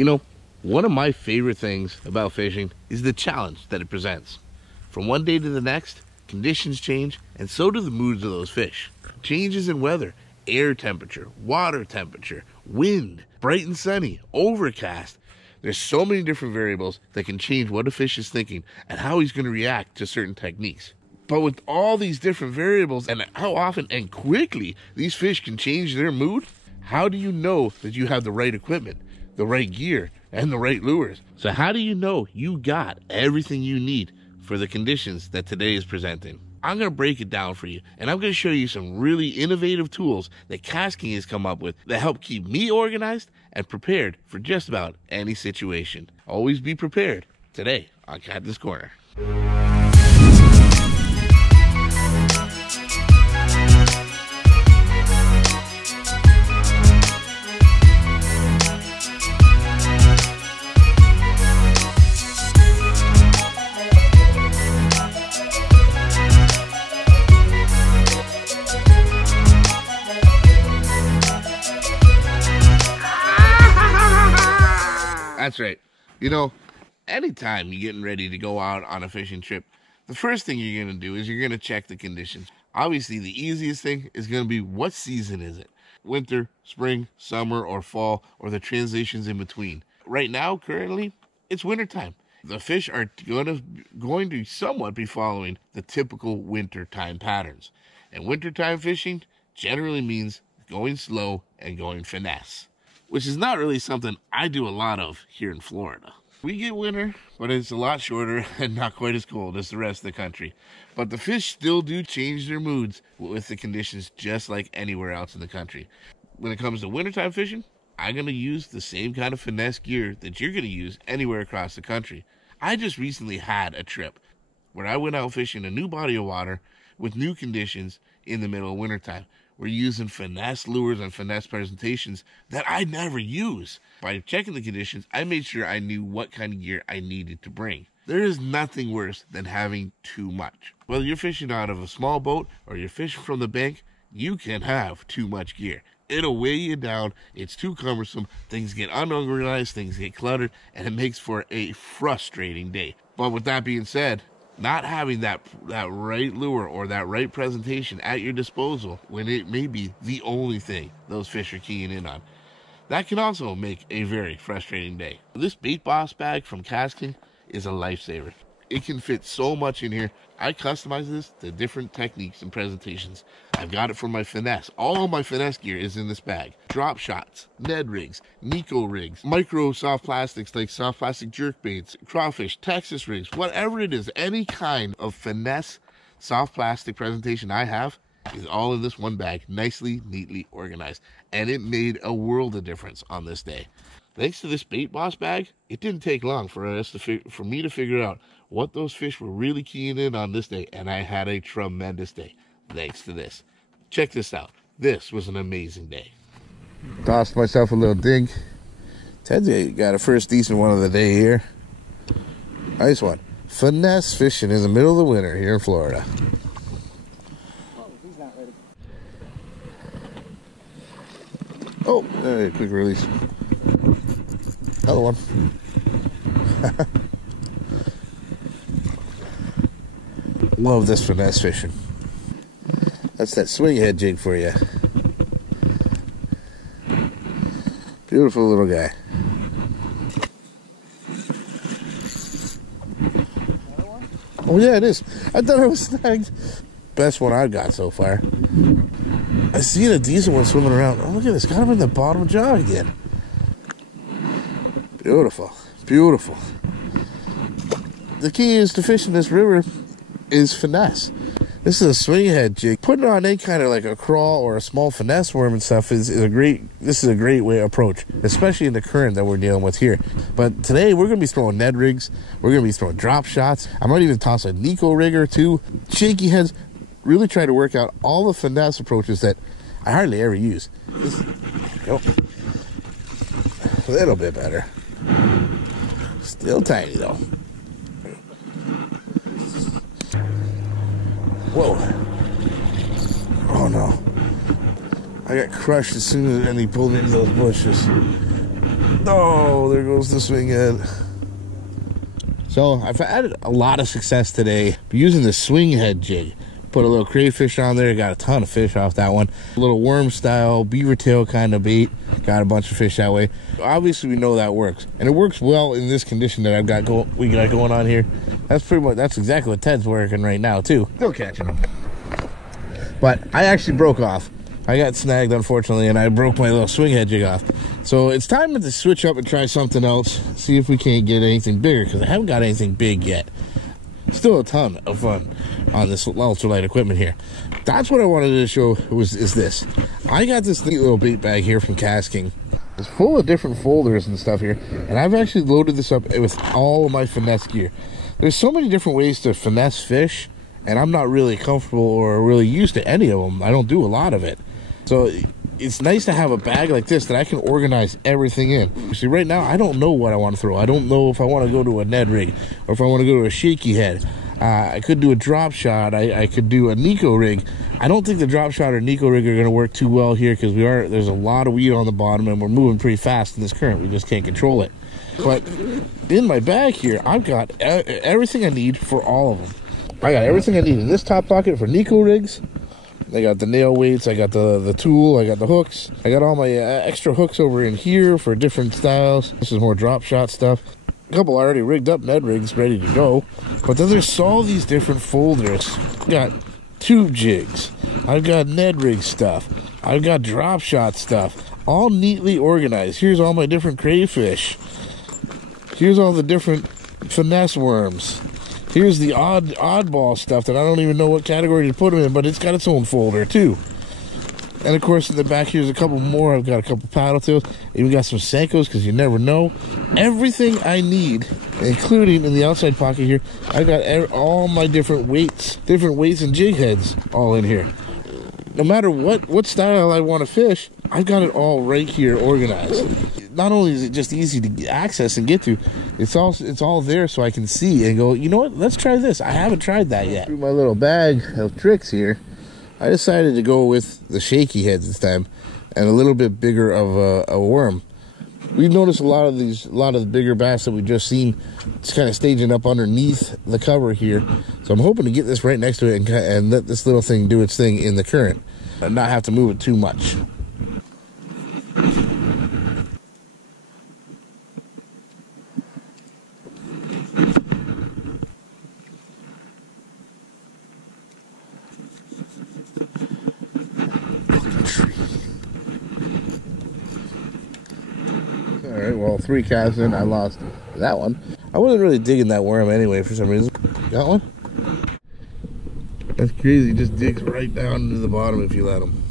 You know, one of my favorite things about fishing is the challenge that it presents. From one day to the next, conditions change, and so do the moods of those fish. Changes in weather, air temperature, water temperature, wind, bright and sunny, overcast. There's so many different variables that can change what a fish is thinking and how he's going to react to certain techniques. But with all these different variables and how often and quickly these fish can change their mood, how do you know that you have the right equipment, the right gear, and the right lures? So how do you know you got everything you need for the conditions that today is presenting? I'm going to break it down for you, and I'm going to show you some really innovative tools that KastKing has come up with that help keep me organized and prepared for just about any situation. Always be prepared today on Captain's Corner. That's right. You know, anytime you're getting ready to go out on a fishing trip, the first thing you're going to do is you're going to check the conditions. Obviously, the easiest thing is going to be, what season is it? Winter, spring, summer, or fall, or the transitions in between. Right now, currently, it's wintertime. The fish are going to somewhat be following the typical wintertime patterns. And wintertime fishing generally means going slow and going finesse, which is not really something I do a lot of here in Florida. We get winter, but it's a lot shorter and not quite as cold as the rest of the country. But the fish still do change their moods with the conditions, just like anywhere else in the country. When it comes to wintertime fishing, I'm going to use the same kind of finesse gear that you're going to use anywhere across the country. I just recently had a trip where I went out fishing a new body of water with new conditions in the middle of wintertime. We're using finesse lures and finesse presentations that I never use. By checking the conditions, I made sure I knew what kind of gear I needed to bring. There is nothing worse than having too much. Whether you're fishing out of a small boat or you're fishing from the bank, you can have too much gear. It'll weigh you down. It's too cumbersome. Things get unorganized, things get cluttered, and it makes for a frustrating day. But with that being said, not having that right lure or that right presentation at your disposal when it may be the only thing those fish are keying in on, that can also make a very frustrating day. This Bait Boss bag from KastKing is a lifesaver. It can fit so much in here. I customize this to different techniques and presentations. I've got it for my finesse. All of my finesse gear is in this bag. Drop shots, Ned rigs, Nico rigs, micro soft plastics like soft plastic jerk baits, crawfish, Texas rigs, whatever it is, any kind of finesse soft plastic presentation I have is all in this one bag, nicely, neatly organized. And it made a world of difference on this day. Thanks to this Bait Boss bag, it didn't take long for me to figure out what those fish were really keying in on this day, and I had a tremendous day thanks to this. Check this out. This was an amazing day. Tossed myself a little dig. Ted's got a first decent one of the day here. Nice one. Finesse fishing in the middle of the winter here in Florida. Oh, he's not ready. Oh, quick release. Another one. Love this finesse fishing. That's that swing head jig for you. Beautiful little guy. Oh yeah, it is. I thought I was snagged. Best one I've got so far. I seen a decent one swimming around. Oh, look at this. Got him in the bottom jaw again. Beautiful. Beautiful. The key is to fish in this river is finesse. This is a swing head jig. Putting on any kind of like a crawl or a small finesse worm and stuff is a great way to approach, especially in the current that we're dealing with here. But today we're going to be throwing Ned rigs. We're going to be throwing drop shots. I might even toss a Nico rig or two. Shaky heads. Really try to work out all the finesse approaches that I hardly ever use. Go. A little bit better. Still tiny though. Whoa. Oh no. I got crushed as soon as he pulled into those bushes. Oh, there goes the swing head. So I've had a lot of success today using the swing head jig. Put a little crayfish on there, got a ton of fish off that one. A little worm style, beaver tail kind of bait. Got a bunch of fish that way. Obviously we know that works. And it works well in this condition that we got going on here. That's exactly what Ted's working right now too. Still catching them. But I actually broke off. I got snagged unfortunately and I broke my little swing head jig off. So it's time to switch up and try something else. See if we can't get anything bigger because I haven't got anything big yet. Still a ton of fun on this ultralight equipment here. That's what I wanted to show is this. I got this neat little bait bag here from KastKing. It's full of different folders and stuff here, and I've actually loaded this up with all of my finesse gear. There's so many different ways to finesse fish, and I'm not really comfortable or really used to any of them. I don't do a lot of it. So it's nice to have a bag like this that I can organize everything in. See, right now, I don't know what I want to throw. I don't know if I want to go to a Ned rig or if I want to go to a shaky head. I could do a drop shot. I could do a Nico rig. I don't think the drop shot or Nico rig are going to work too well here because there's a lot of weed on the bottom and we're moving pretty fast in this current. We just can't control it. But in my bag here, I've got everything I need for all of them. I got everything I need in this top pocket for Nico rigs. I got the nail weights, I got the tool, I got the hooks. I got all my extra hooks over in here for different styles. This is more drop shot stuff. A couple already rigged up Ned rigs ready to go. But then there's all these different folders. I've got tube jigs. I've got Ned rig stuff. I've got drop shot stuff. All neatly organized. Here's all my different crayfish. Here's all the different finesse worms. Here's the oddball stuff that I don't even know what category to put them in, but it's got its own folder too. And of course in the back here's a couple more. I've got a couple paddle tails. Even got some Senkos because you never know. Everything I need, including in the outside pocket here, I got all my different weights and jig heads all in here. No matter what style I want to fish, I've got it all right here organized. Not only is it just easy to access and get to, it's all there so I can see and go, you know what, let's try this. I haven't tried that yet. Through my little bag of tricks here, I decided to go with the shaky heads this time and a little bit bigger of a worm. We've noticed a lot of the bigger bass that we've just seen, it's kind of staging up underneath the cover here. So I'm hoping to get this right next to it and let this little thing do its thing in the current and not have to move it too much. Alright, well, 3 casts in, I lost that one. I wasn't really digging that worm anyway for some reason. Got one? That's crazy, it just digs right down into the bottom if you let him.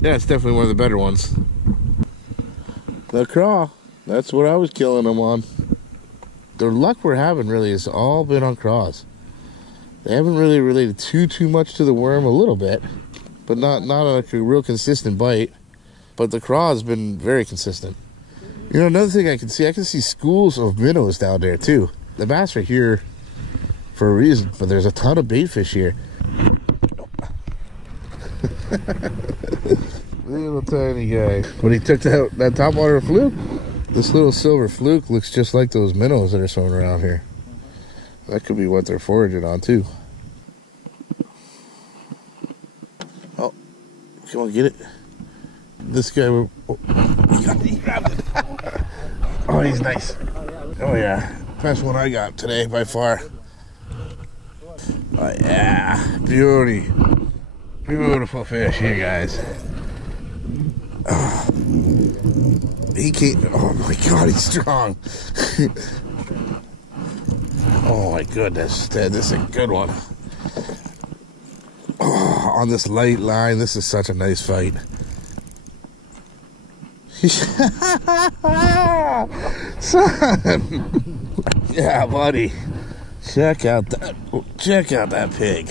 Yeah, it's definitely one of the better ones. The craw, that's what I was killing them on. The luck we're having really has all been on craws. They haven't really related too much to the worm, a little bit, but not a real consistent bite. But the craw has been very consistent. You know, another thing I can see schools of minnows down there too. The bass are here for a reason, but there's a ton of bait fish here. Little tiny guy. When he took that topwater fluke, this little silver fluke looks just like those minnows that are swimming around here. That could be what they're foraging on too. Oh, come on, get it. This guy, he grabbed it. Oh, he's nice. Oh yeah, best one I got today by far. Oh yeah, beautiful fish here, guys. Oh, he can't. Oh my God, he's strong. Oh my goodness, Ted, this is a good one. Oh, on this light line, this is such a nice fight. Son, yeah, buddy. Check out that pig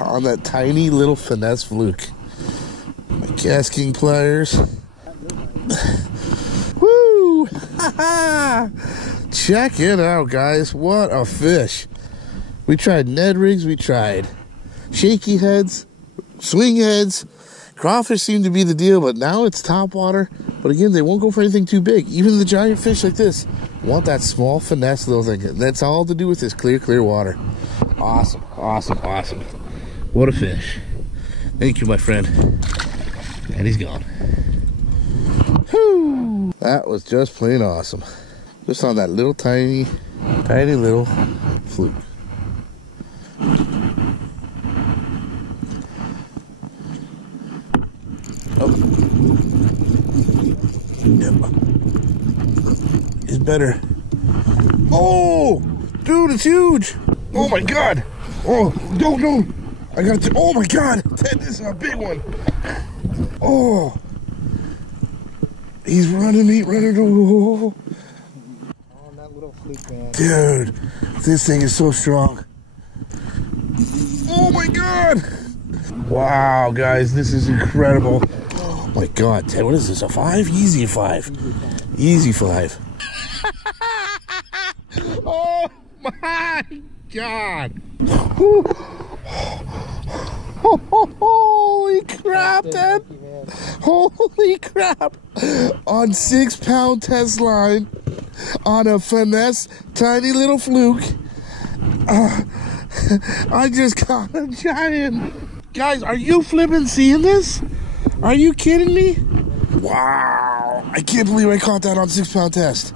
on that tiny little finesse fluke. My KastKing pliers. Woo! Check it out, guys. What a fish. We tried Ned rigs, we tried shaky heads, swing heads, Crawfish seem to be the deal, but now it's top water. But again, they won't go for anything too big. Even the giant fish like this want that small finesse little thing. That's all to do with this clear water. Awesome, awesome, awesome. What a fish. Thank you, my friend. And he's gone. Whew. That was just plain awesome. Just on that little tiny little fluke. Oh. Yep. It's better. Oh, dude, it's huge. Oh my God. Oh, no. I got to, oh my God. Ted, this is a big one. Oh. He's running. Oh. On that little fluke, man. Dude, this thing is so strong. Oh my God. Wow, guys, this is incredible. Oh my God, Ted, what is this, a 5? Easy 5. Easy 5. Oh my God. Holy crap, Ted. Holy crap. On 6-pound test line, on a finesse, tiny little fluke. I just caught a giant. Guys, are you flipping seeing this? Are you kidding me? Wow. I can't believe I caught that on 6-pound test.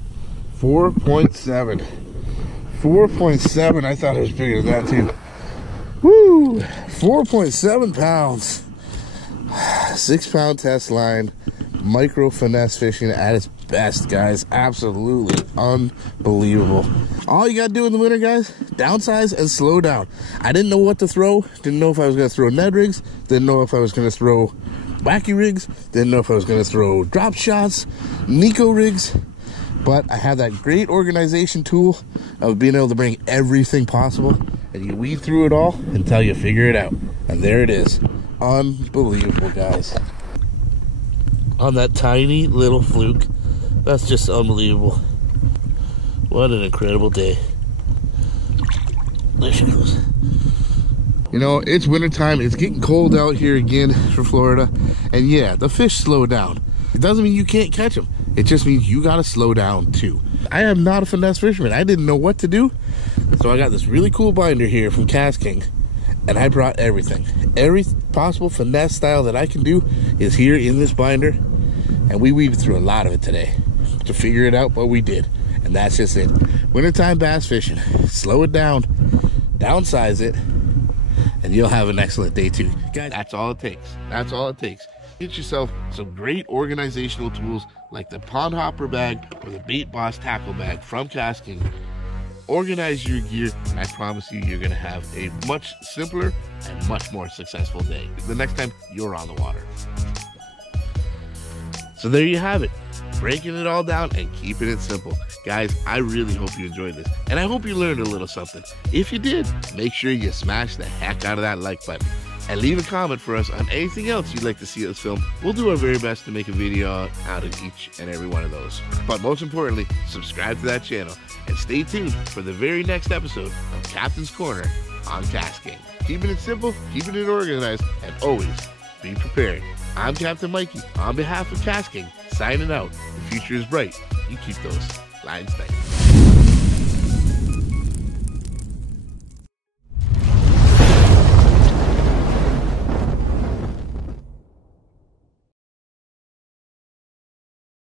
4.7. 4.7. I thought it was bigger than that too. Woo. 4.7 pounds. 6-pound test line. Micro finesse fishing at its best, guys. Absolutely unbelievable. All you gotta do in the winter, guys, downsize and slow down. I didn't know what to throw. Didn't know if I was gonna throw Ned rigs. Didn't know if I was gonna throw wacky rigs. Didn't know if I was gonna throw drop shots, Nico rigs. But I have that great organization tool of being able to bring everything possible, and you weed through it all until you figure it out. And there it is. Unbelievable, guys. On that tiny little fluke. That's just unbelievable. What an incredible day. There she goes. You know, it's wintertime. It's getting cold out here again for Florida. And yeah, the fish slow down. It doesn't mean you can't catch them. It just means you gotta slow down too. I am not a finesse fisherman. I didn't know what to do. So I got this really cool binder here from KastKing. And I brought everything. Every possible finesse style that I can do is here in this binder. And we weeded through a lot of it today to figure it out, but we did. And that's just it. Wintertime bass fishing. Slow it down, downsize it, and you'll have an excellent day too. Guys, that's all it takes. That's all it takes. Get yourself some great organizational tools like the Pond Hopper bag or the Bait Boss tackle bag from KastKing. Organize your gear, and I promise you, you're gonna have a much simpler and much more successful day the next time you're on the water. So there you have it, breaking it all down and keeping it simple. Guys, I really hope you enjoyed this, and I hope you learned a little something. If you did, make sure you smash the heck out of that like button and leave a comment for us on anything else you'd like to see us film. We'll do our very best to make a video out of each and every one of those. But most importantly, subscribe to that channel and stay tuned for the very next episode of Captain's Corner on KastKing. Keeping it simple, keeping it organized, and always be prepared. I'm Captain Mikey on behalf of KastKing, signing out. The future is bright. You keep those lines tight.